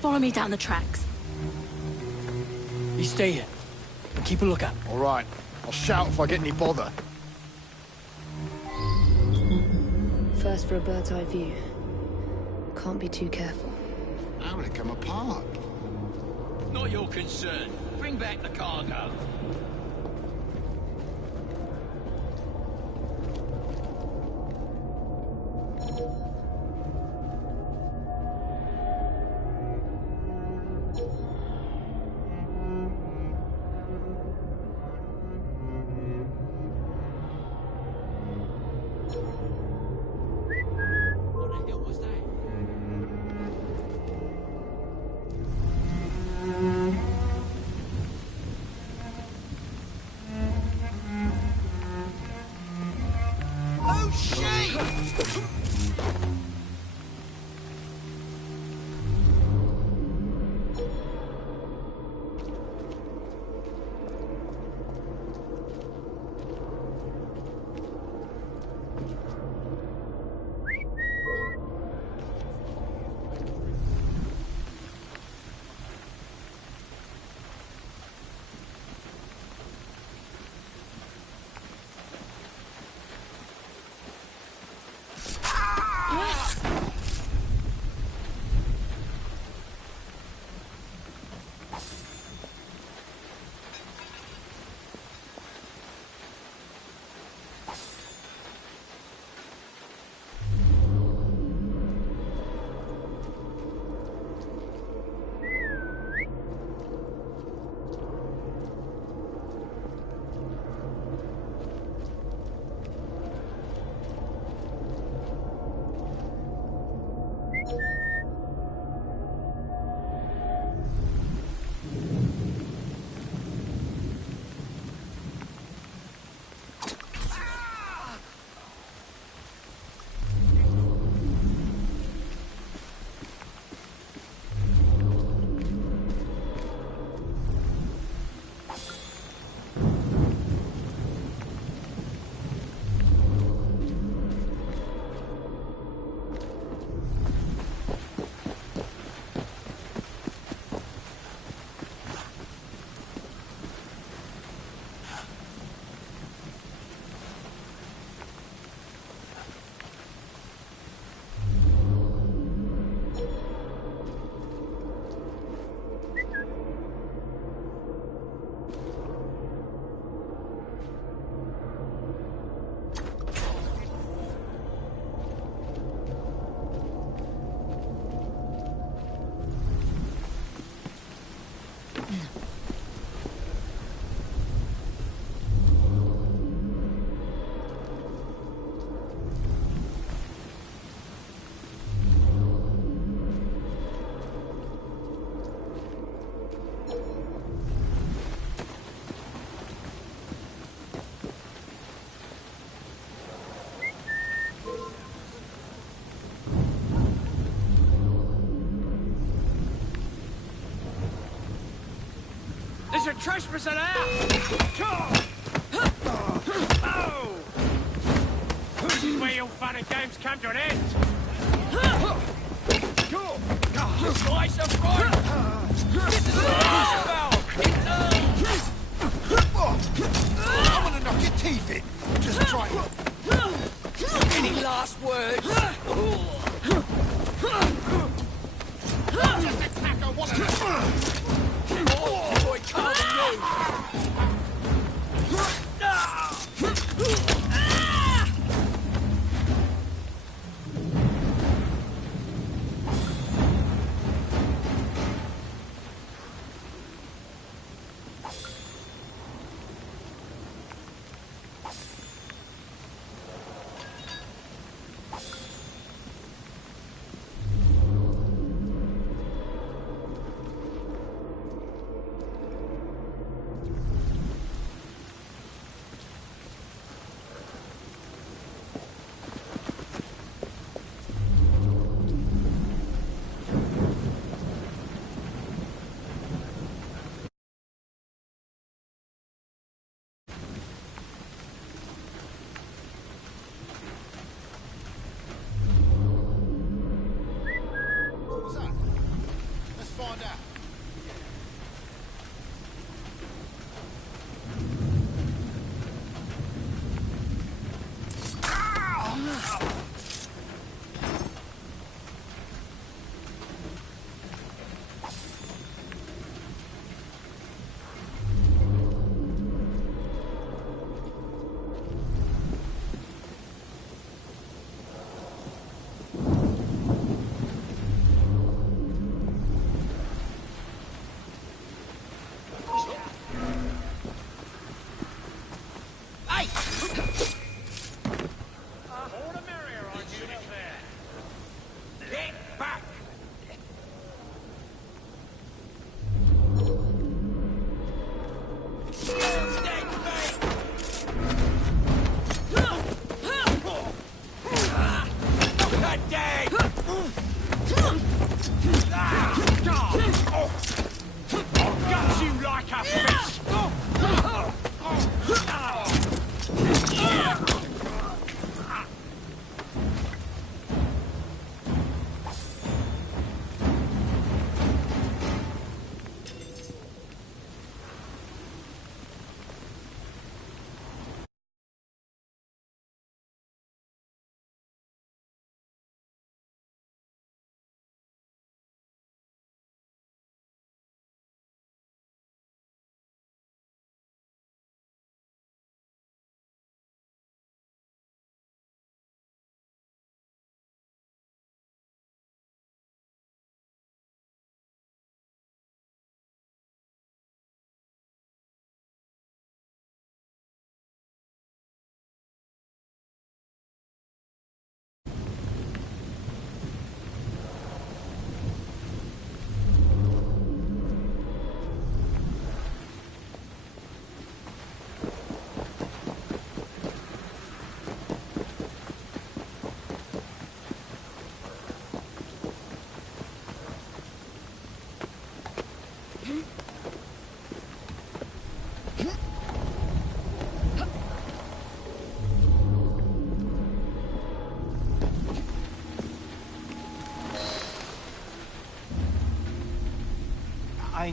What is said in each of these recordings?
Follow me down the tracks. You stay here. Keep a lookout. All right. I'll shout if I get any bother. First for a bird's eye view. Can't be too careful. How will it come apart? Not your concern. Bring back the cargo. There's a trespasser out! This is where your fun and games come to an end! Slice of right! This is what it's about! I want to knock your teeth in. Just try. Any last words? Just attack her, what a... Boy, can't you!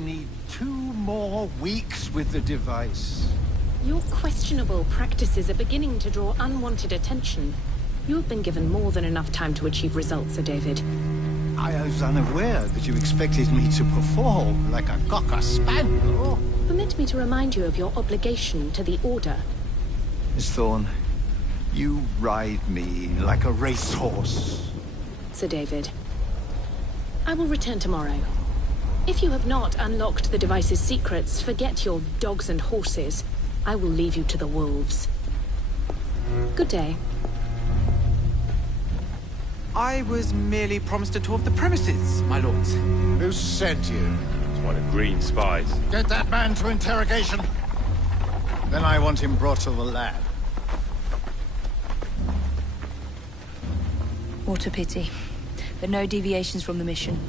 need 2 more weeks with the device. Your questionable practices are beginning to draw unwanted attention. You have been given more than enough time to achieve results, Sir David. I was unaware that you expected me to perform like a cocker spaniel. Permit me to remind you of your obligation to the Order. Miss Thorne, you ride me like a racehorse. Sir David. I will return tomorrow. If you have not unlocked the device's secrets, forget your dogs and horses. I will leave you to the wolves. Good day. I was merely promised a tour of the premises, my lords. Who sent you? It's one of Green's spies. Get that man to interrogation. Then I want him brought to the lab. What a pity. But no deviations from the mission.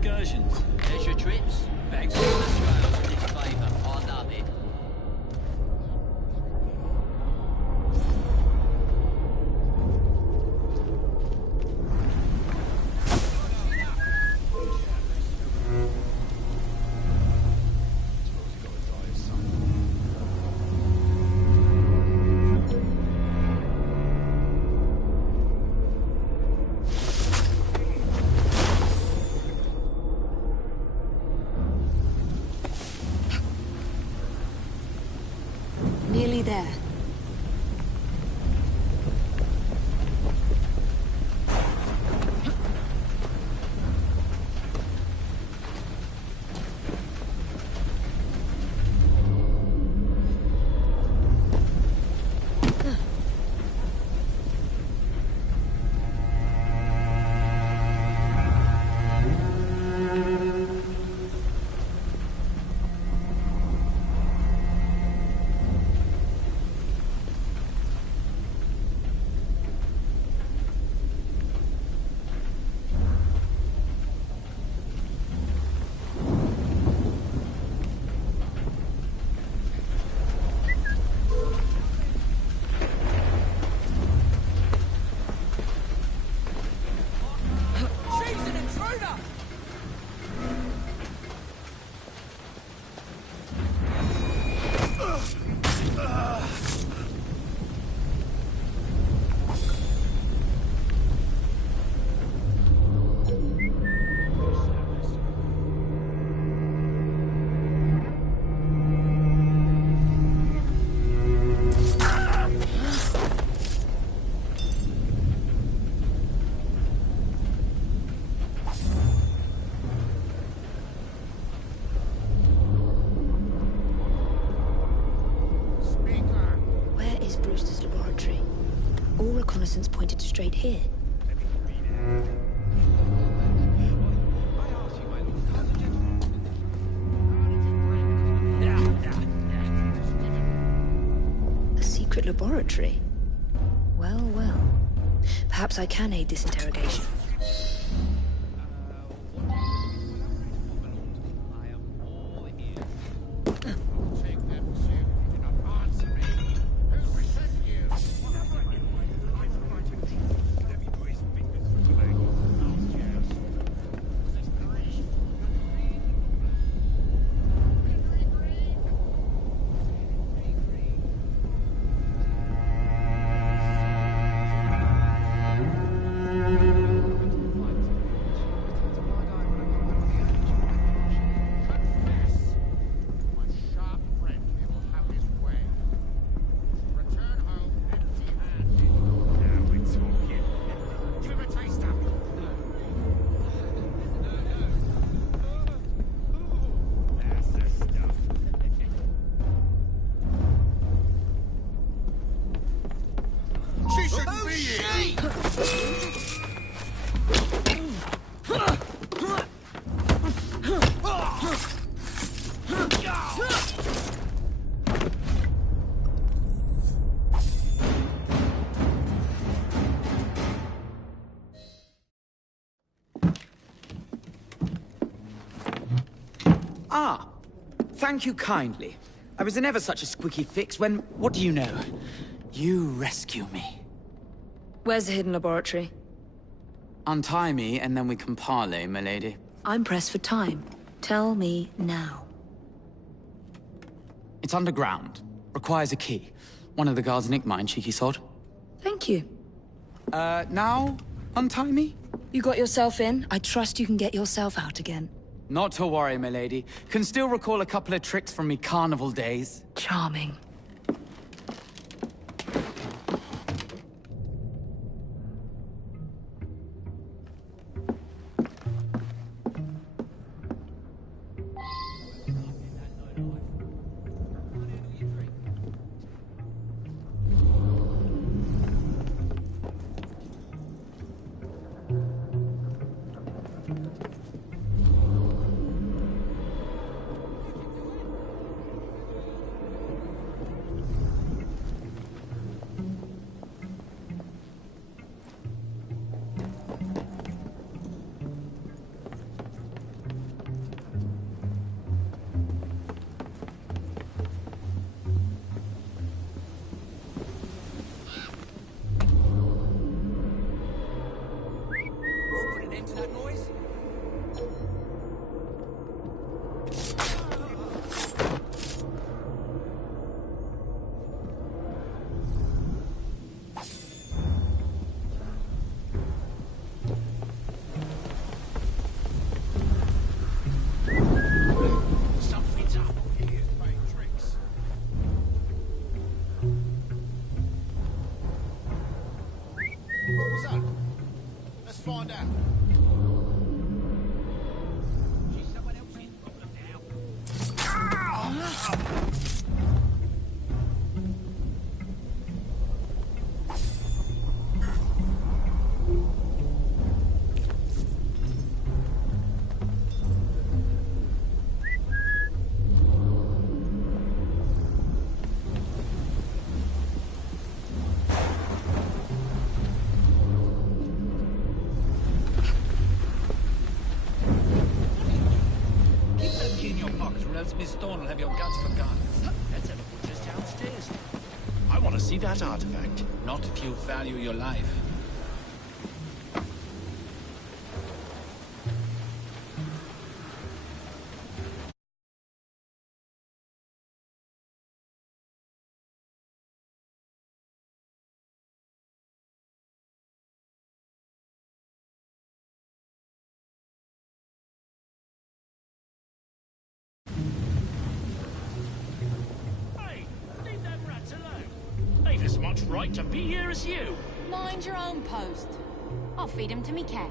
excursions. Leisure trips. Bags on the scales in its favour. I love it. reconnaissance pointed straight here. A secret laboratory? Well, well. Perhaps I can aid this interrogation. Ah, thank you kindly. I was in ever such a squeaky fix when, what do you know? You rescue me. Where's the hidden laboratory? Untie me, and then we can parley, milady. I'm pressed for time. Tell me now. It's underground. Requires a key. One of the guards nicked mine, cheeky sod. Thank you. Now? Untie me? You got yourself in. I trust you can get yourself out again. Not to worry, milady. Can still recall a couple of tricks from me carnival days. Charming. Find out. Miss Dawn will have your guts for guns. Let's have a look just downstairs. I want to see that artifact. Not if you value your life. As much right to be here as you. Mind your own post. I'll feed him to me cat.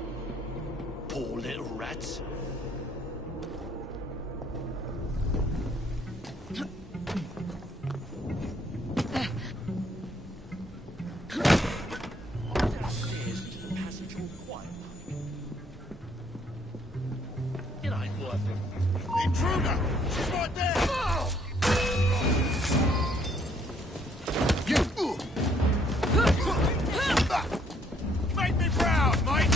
Poor little rats. Intruder! She's right there! You! Make me proud, mate!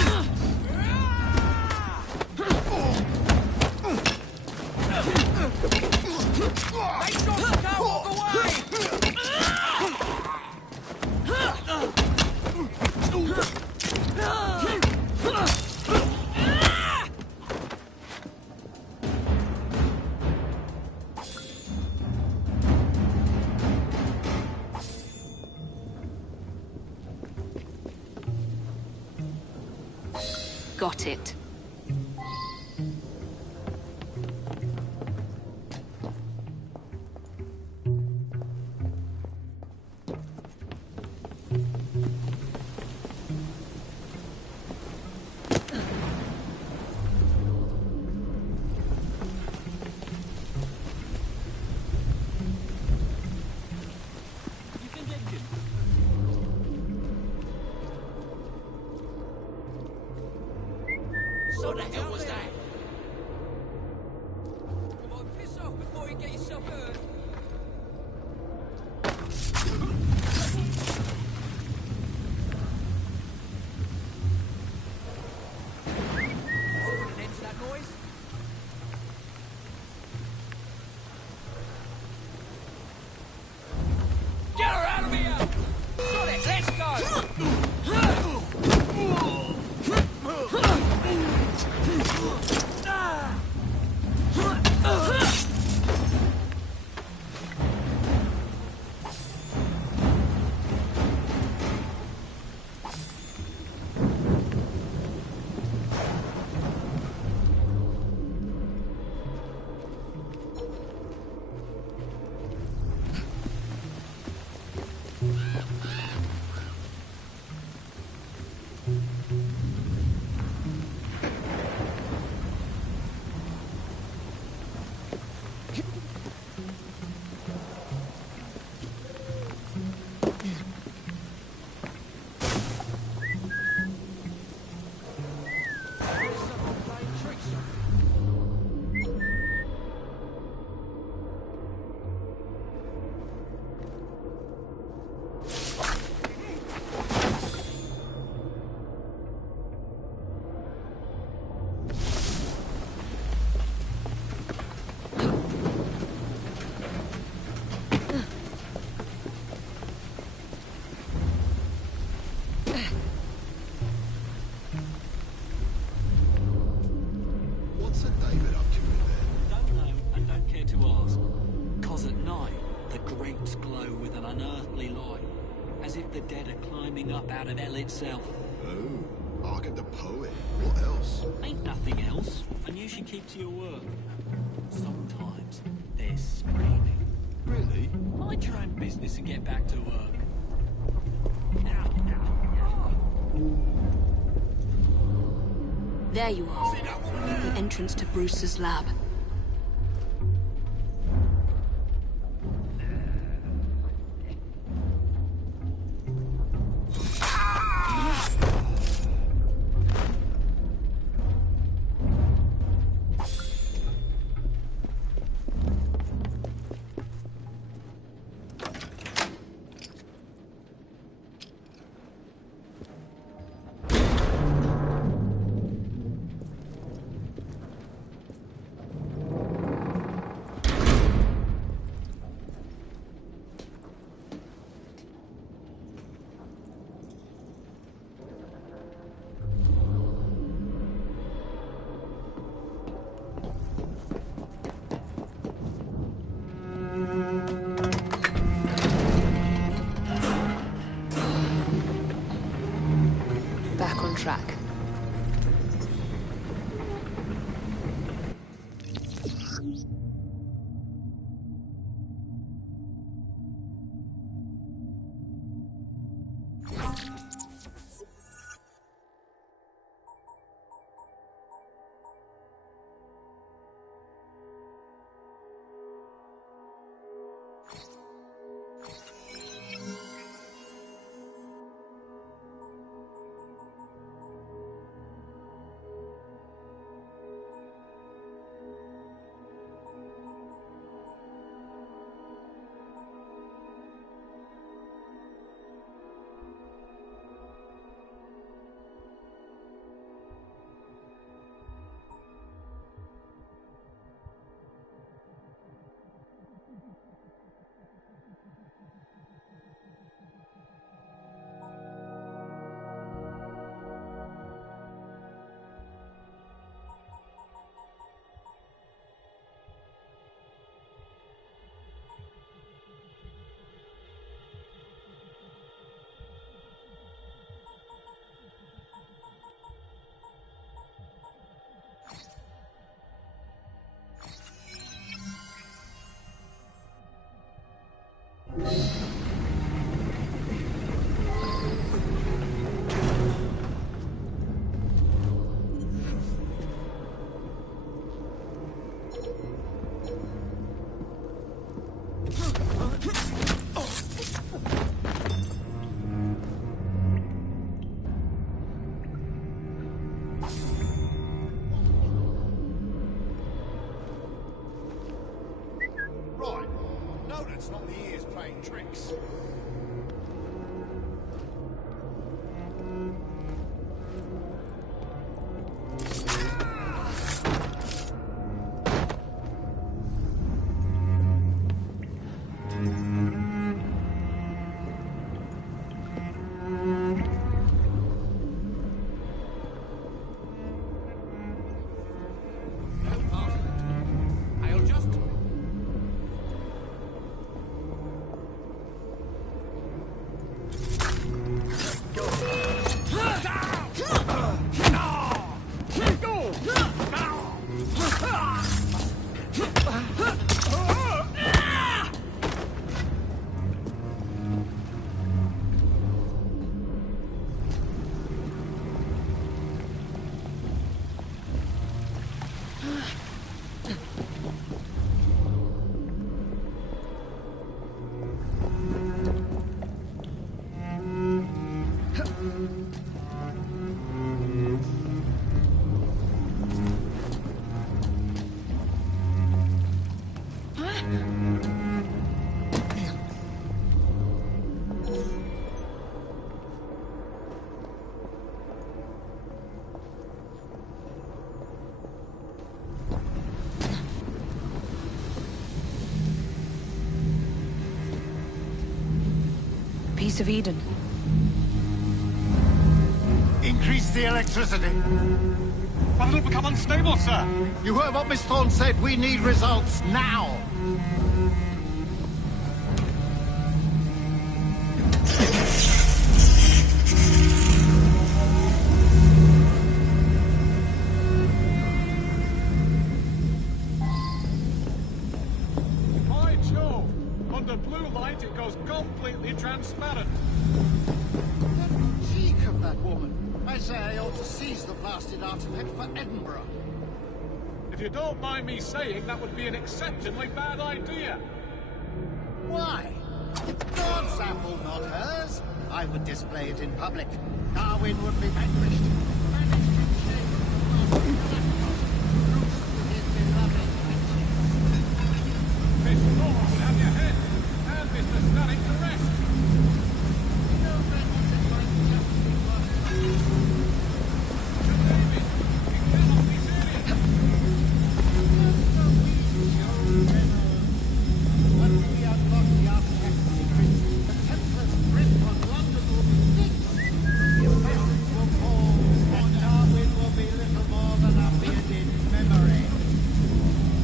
Make sure you can't walk away! Got it. So the hell was that? Come on, piss off before you get yourself hurt. Put an end to that noise. Get her out of here! Got it, let's go! What's a David up to in there? Don't know and don't care to ask. 'Cause at night, the grates glow with an unearthly light, as if the dead are climbing up out of hell itself. Oh, Ark the poet. What else? Ain't nothing else, and you should keep to your work. Sometimes they're screaming. Really? Mind your own business and get back to work. There you are. The entrance to Bruce's lab. Back on track. Right. No, that's not the ears playing tricks. I'll just... Piece of Eden. Increase the electricity. But it'll become unstable, sir. You heard what Miss Thorne said. We need results now. By Jove! Under blue light, it goes completely transparent. The cheek of that woman. I say I ought to seize the blasted artifact for Edinburgh. If you don't mind me saying, that would be an exceptionally bad idea. Why? It's God's apple, not hers. I would display it in public. Darwin would be vanquished. Banished in shame from the Bruce with his beloved witches. Miss Thorne would have your head, and Mr. Static to rest. No vengeance is like justice for David, you cannot be serious. just a wee show, General. Once we unlock the artifact secrets, the Templars' grip on London will be fixed. The peasants will fall, and Darwin will be little more than a bearded memory.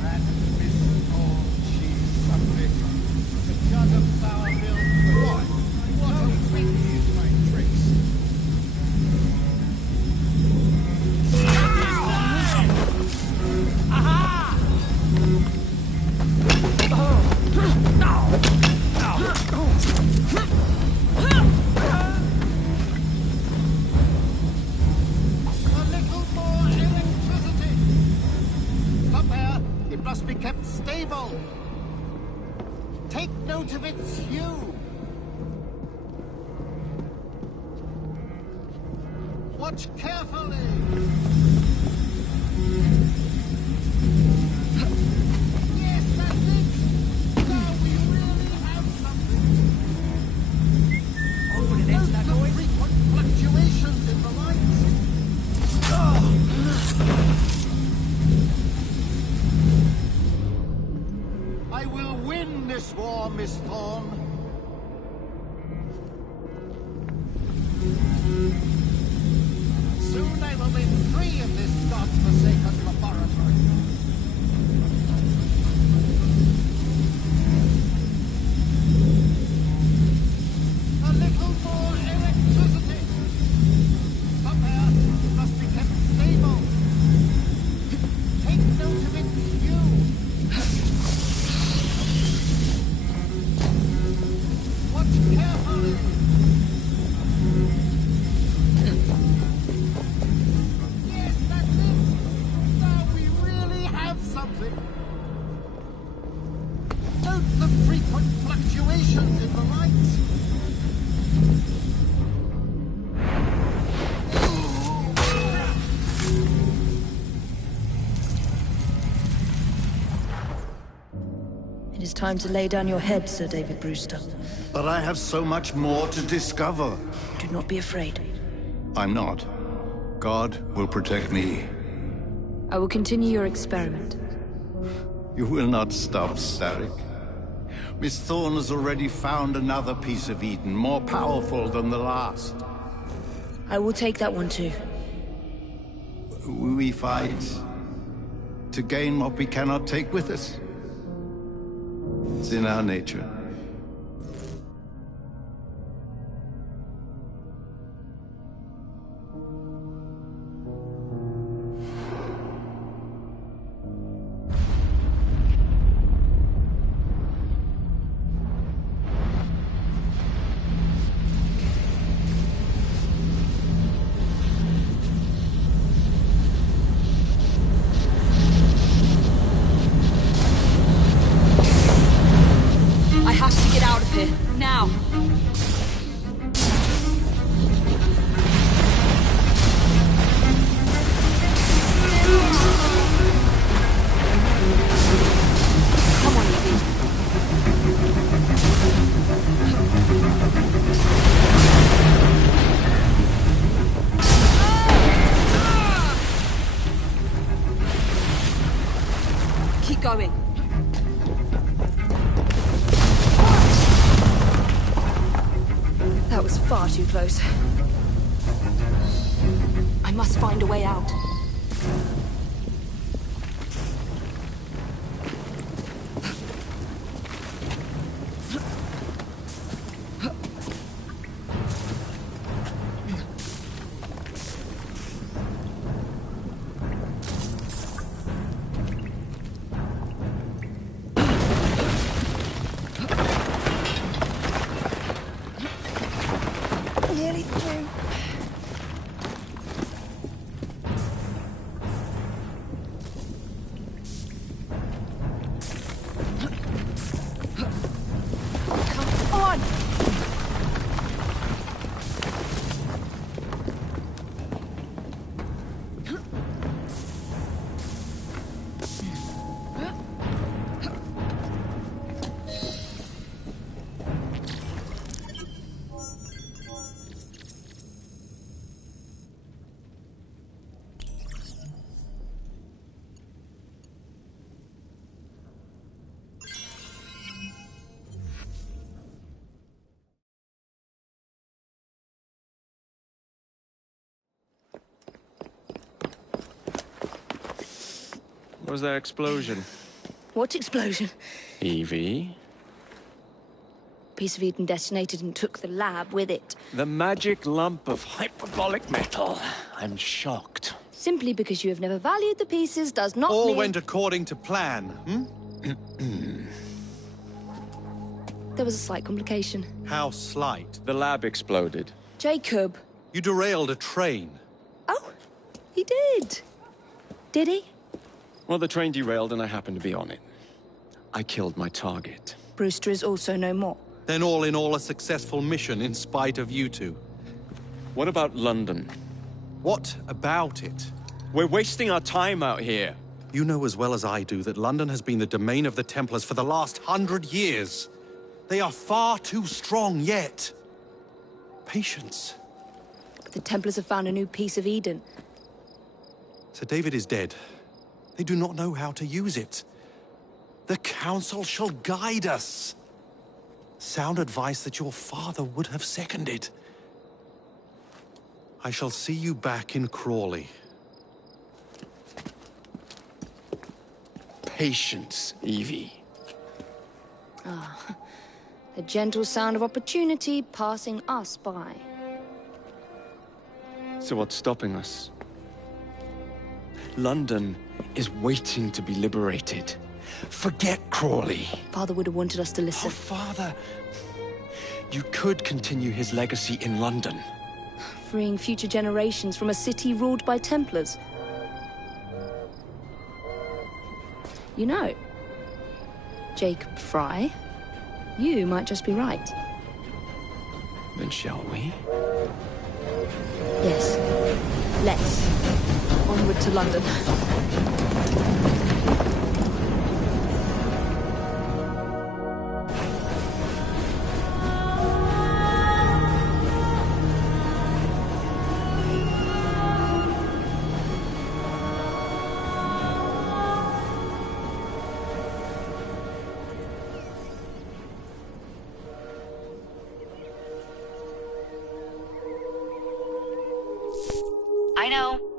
And Miss Thorne, she's something. The jug of sour milk. What? What a wit he is playing tricks. A little more electricity. Up there, it must be kept stable. Take note of its hue. Watch carefully. Yes, that's it. Now we really have something. Put an end to that Note the noise. frequent fluctuations in the lights. I will win this war, Miss Thorne. Soon I will be free of this godforsaken laboratory. A little more electricity. Up there, it must be kept stable. Take note of its hue. Note the frequent fluctuations in the lights. It is time to lay down your head, Sir David Brewster. But I have so much more to discover. Do not be afraid. I'm not. God will protect me. I will continue your experiment. You will not stop, Starrick. Miss Thorne has already found another piece of Eden, more powerful than the last. I will take that one too. We fight to gain what we cannot take with us. It's in our nature. I have to get out of here, now! Come on, Evie. Keep going. That was far too close. I must find a way out. Nearly through. Come on! What was that explosion? What explosion? Evie? Piece of Eden detonated and took the lab with it. The magic lump of hyperbolic metal. I'm shocked. Simply because you have never valued the pieces does not All mean... went according to plan, There was a slight complication. How slight. The lab exploded. Jacob. You derailed a train. Oh, he did. Did he? Well, the train derailed and I happened to be on it. I killed my target. Brewster is also no more. Then all in all a successful mission in spite of you two. What about London? What about it? We're wasting our time out here. You know as well as I do that London has been the domain of the Templars for the last 100 years. They are far too strong yet. Patience. But the Templars have found a new piece of Eden. Sir David is dead. They do not know how to use it. The Council shall guide us. Sound advice that your father would have seconded. I shall see you back in Crawley. Patience, Evie. Ah, the gentle sound of opportunity passing us by. So what's stopping us? London is waiting to be liberated. Forget Crawley. Father would have wanted us to listen. Oh, Father. You could continue his legacy in London. Freeing future generations from a city ruled by Templars. You know, Jacob Fry, you might just be right. Then shall we? Yes. Let's. Onward to London.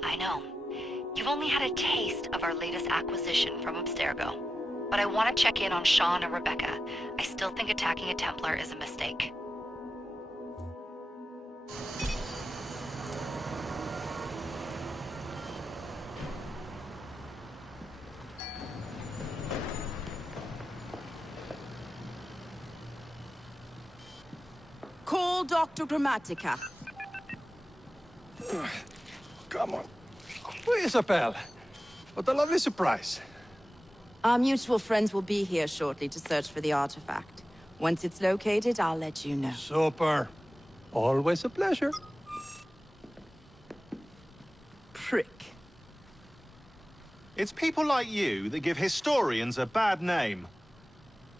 I know. You've only had a taste of our latest acquisition from Abstergo. But I want to check in on Sean and Rebecca. I still think attacking a Templar is a mistake. Call Dr. Grammatica. Come on. Please, Isabel. What a lovely surprise. Our mutual friends will be here shortly to search for the artifact. Once it's located, I'll let you know. Super. Always a pleasure. Prick. It's people like you that give historians a bad name.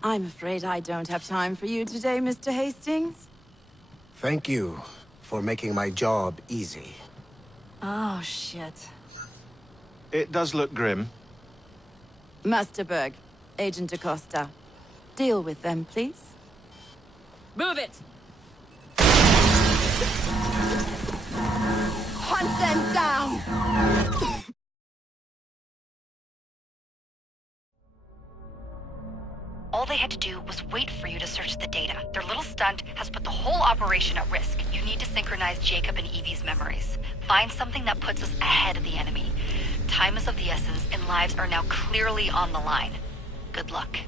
I'm afraid I don't have time for you today, Mr. Hastings. Thank you for making my job easy. Oh, shit. It does look grim. Master Berg, Agent Acosta. Deal with them, please. Move it! Hunt them down! All they had to do was wait for you to search the data. Their little stunt has put the whole operation at risk. You need to synchronize Jacob and Evie's memories. Find something that puts us ahead of the enemy. Time is of the essence, and lives are now clearly on the line. Good luck.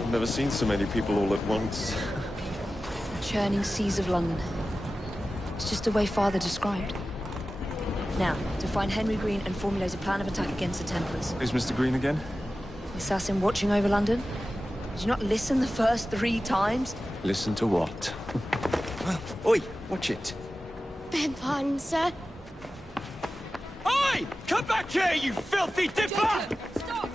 I've never seen so many people all at once. Churning seas of London. It's just the way Father described. Now, to find Henry Green and formulate a plan of attack against the Templars. Who's Mr. Green again? The assassin watching over London? Did you not listen the first 3 times? Listen to what? Oi, watch it. Beg pardon, sir. Oi! Come back here, you filthy dipper! Jacob, stop!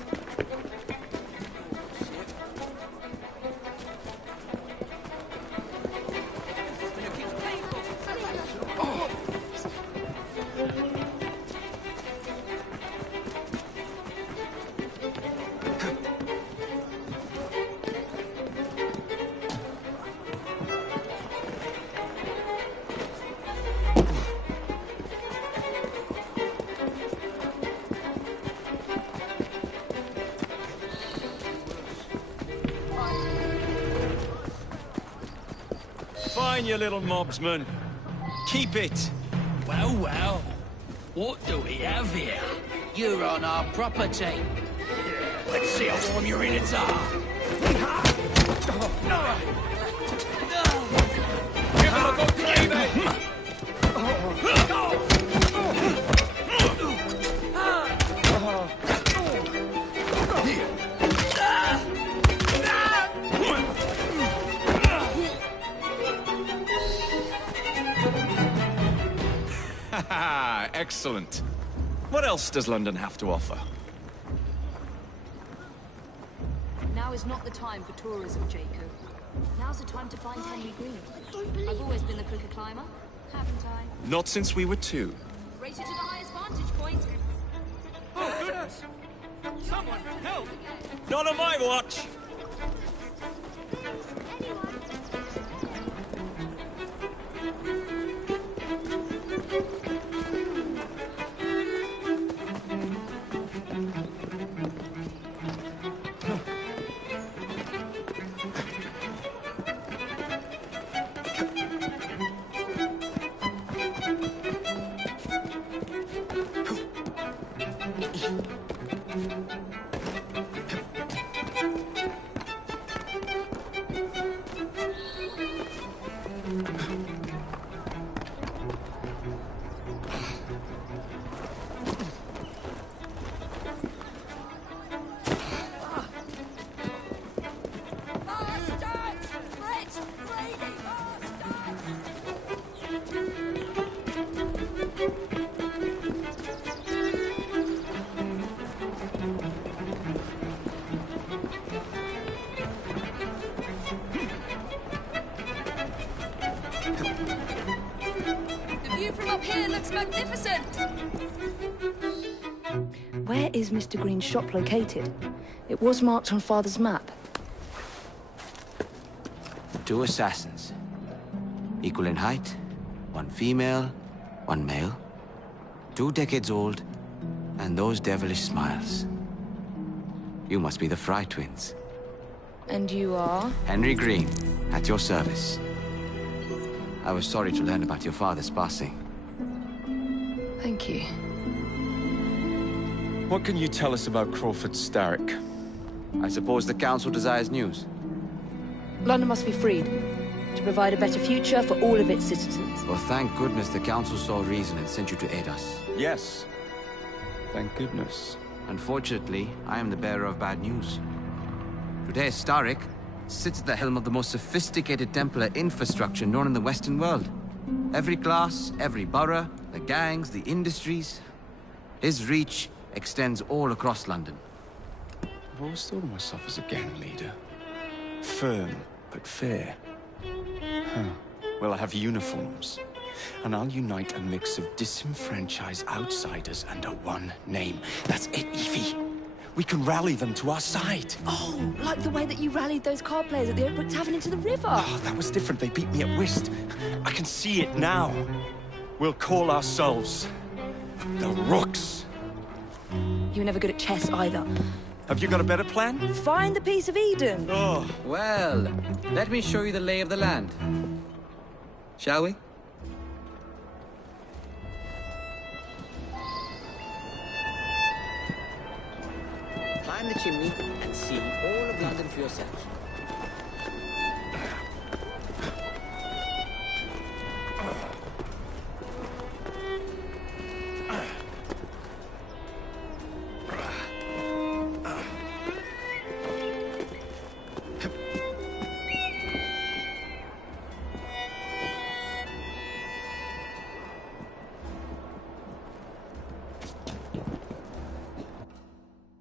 Fine, you little mobsman. Keep it. Well, well. What do we have here? You're on our property. Let's see how warm your innards are. Give it a good gravy! Excellent. What else does London have to offer? Now Now is not the time for tourism, Jacob. Now's the time to find Henry Green. I've always been the quicker climber, haven't I? Not since we were 2. Race you to the highest vantage point. Oh, goodness! Someone help! Not on my watch! Where is Mr. Green's shop located? It was marked on Father's map. 2 assassins. Equal in height, 1 female, 1 male. 2 decades old, and those devilish smiles. You must be the Fry twins. And you are? Henry Green, at your service. I was sorry to learn about your father's passing. Thank you. What can you tell us about Crawford Starrick? I suppose the Council desires news. London must be freed, to provide a better future for all of its citizens. Well, thank goodness the Council saw reason and sent you to aid us. Yes. Thank goodness. Unfortunately, I am the bearer of bad news. Today, Starrick sits at the helm of the most sophisticated Templar infrastructure known in the Western world. Every class, every borough, the gangs, the industries. His reach extends all across London. I've always thought of myself as a gang leader. Firm, but fair. Huh. Well, I have uniforms. And I'll unite a mix of disenfranchised outsiders under one name. That's it, Evie. We can rally them to our side. Oh, like the way that you rallied those card players at the Oakbrook Tavern into the river. Oh, that was different. They beat me at whist. I can see it now. We'll call ourselves the Rooks. You were never good at chess either. Have you got a better plan? Find the piece of Eden. Oh. Well, let me show you the lay of the land. Shall we? Climb the chimney and see all of London for yourself.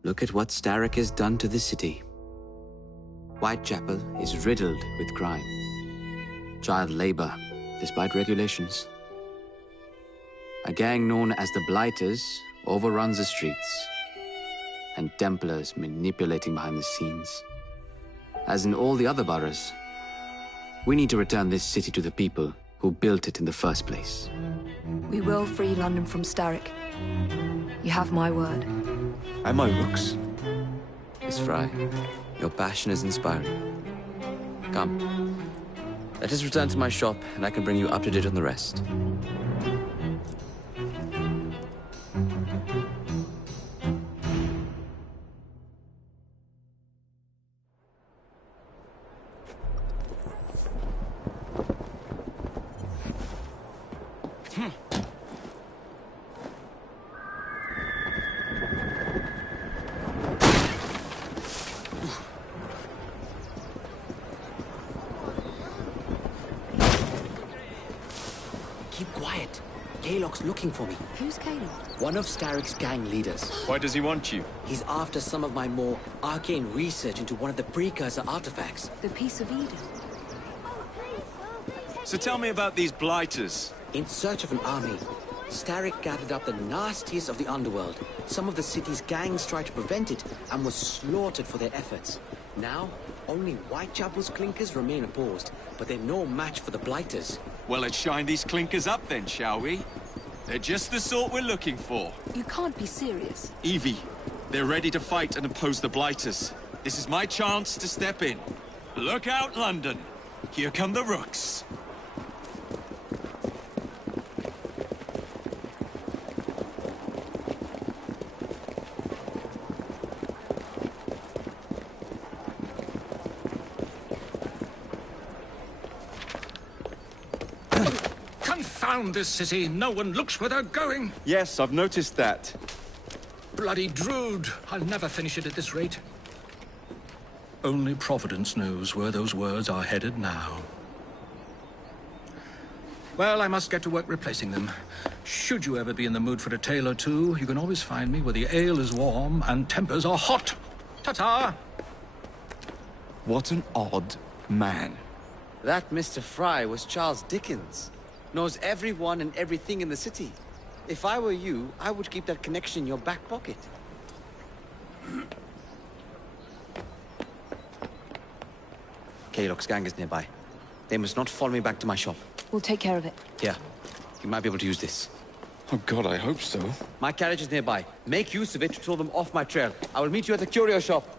Look at what Starrick has done to the city. Whitechapel is riddled with crime. Child labor, despite regulations. A gang known as the Blighters overruns the streets, and Templars manipulating behind the scenes. As in all the other boroughs, we need to return this city to the people who built it in the first place. We will free London from Starrick. You have my word. Am I Rooks? Miss Fry, your passion is inspiring. Come. Let us return to my shop, and I can bring you up to date on the rest. Keep quiet. Kalok's looking for me. Who's Kalok? One of Starrick's gang leaders. Why does he want you? He's after some of my more arcane research into one of the precursor artifacts. The Piece of Eden. So tell me about these blighters. In search of an army, Starrick gathered up the nastiest of the underworld. Some of the city's gangs tried to prevent it and were slaughtered for their efforts. Now, only Whitechapel's clinkers remain opposed, but they're no match for the blighters. Well, let's shine these clinkers up then, shall we? They're just the sort we're looking for. You can't be serious. Evie, they're ready to fight and oppose the blighters. This is my chance to step in. Look out, London. Here come the rooks. Confound this city! No one looks where they're going! Yes, I've noticed that. Bloody Drood! I'll never finish it at this rate. Only Providence knows where those words are headed now. Well, I must get to work replacing them. Should you ever be in the mood for a tale or two, you can always find me where the ale is warm and tempers are hot. Ta-ta! What an odd man. That Mr. Fry was Charles Dickens. Knows everyone and everything in the city. If I were you, I would keep that connection in your back pocket. Kalok's gang is nearby. They must not follow me back to my shop. We'll take care of it. Here, you might be able to use this. Oh God, I hope so. My carriage is nearby. Make use of it to throw them off my trail. I will meet you at the curio shop.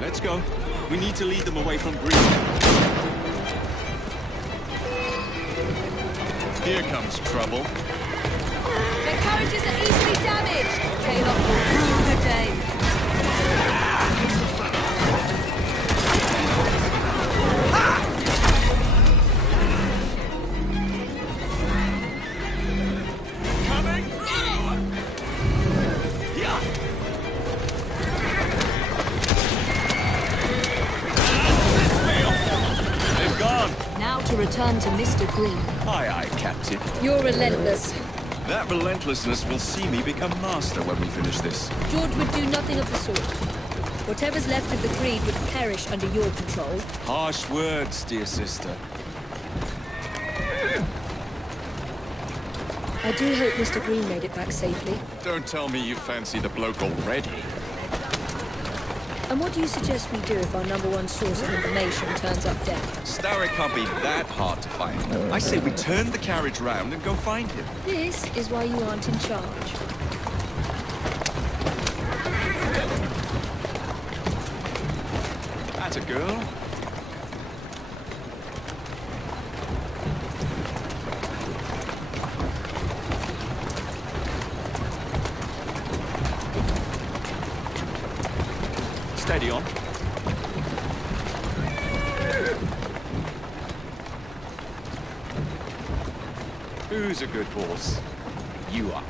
Let's go. We need to lead them away from Green. Here comes trouble. Their carriages are easily damaged. Kalok will rue the day. Coming through! Yeah! They've gone. Now to return to Mr. Green. Aye, aye, Captain. You're relentless. That relentlessness will see me become master when we finish this. George would do nothing of the sort. Whatever's left of the Creed would perish under your control. Harsh words, dear sister. I do hope Mr. Green made it back safely. Don't tell me you fancy the bloke already. And what do you suggest we do if our #1 source of information turns up dead? Starrick can't be that hard to find. I say we turn the carriage round and go find him. This is why you aren't in charge. That's a girl. Steady on. Who's a good horse? You are.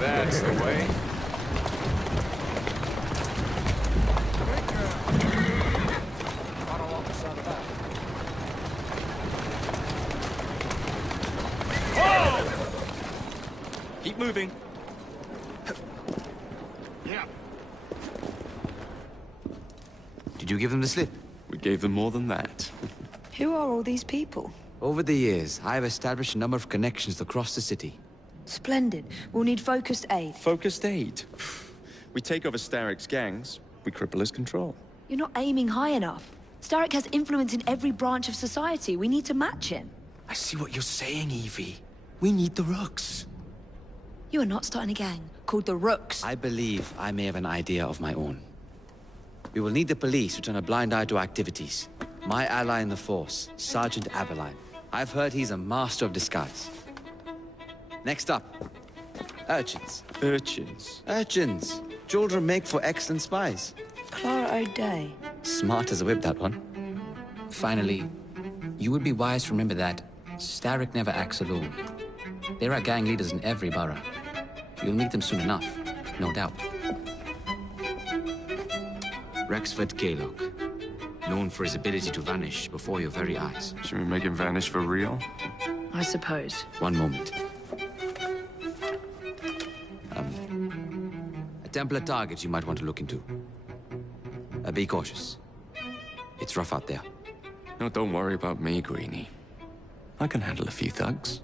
That's the way. Whoa! Keep moving. Did you give them the slip? We gave them more than that. Who are all these people? Over the years, I have established a number of connections across the city. Splendid. We'll need focused aid. Focused aid? We take over Starrick's gangs, we cripple his control. You're not aiming high enough. Starrick has influence in every branch of society. We need to match him. I see what you're saying, Evie. We need the rooks. You are not starting a gang called the Rooks. I believe I may have an idea of my own. We will need the police to turn a blind eye to activities. My ally in the force, Sergeant Aberline. I've heard he's a master of disguise. Next up, urchins. Urchins? Urchins. Children make for excellent spies. Clara O'Day. Smart as a whip, that one. Finally, you would be wise to remember that Starrick never acts alone. There are gang leaders in every borough. You'll meet them soon enough, no doubt. Rexford Kaylock, known for his ability to vanish before your very eyes. Should we make him vanish for real? I suppose. One moment. A Templar target you might want to look into. Be cautious. It's rough out there. No, don't worry about me, Greenie. I can handle a few thugs.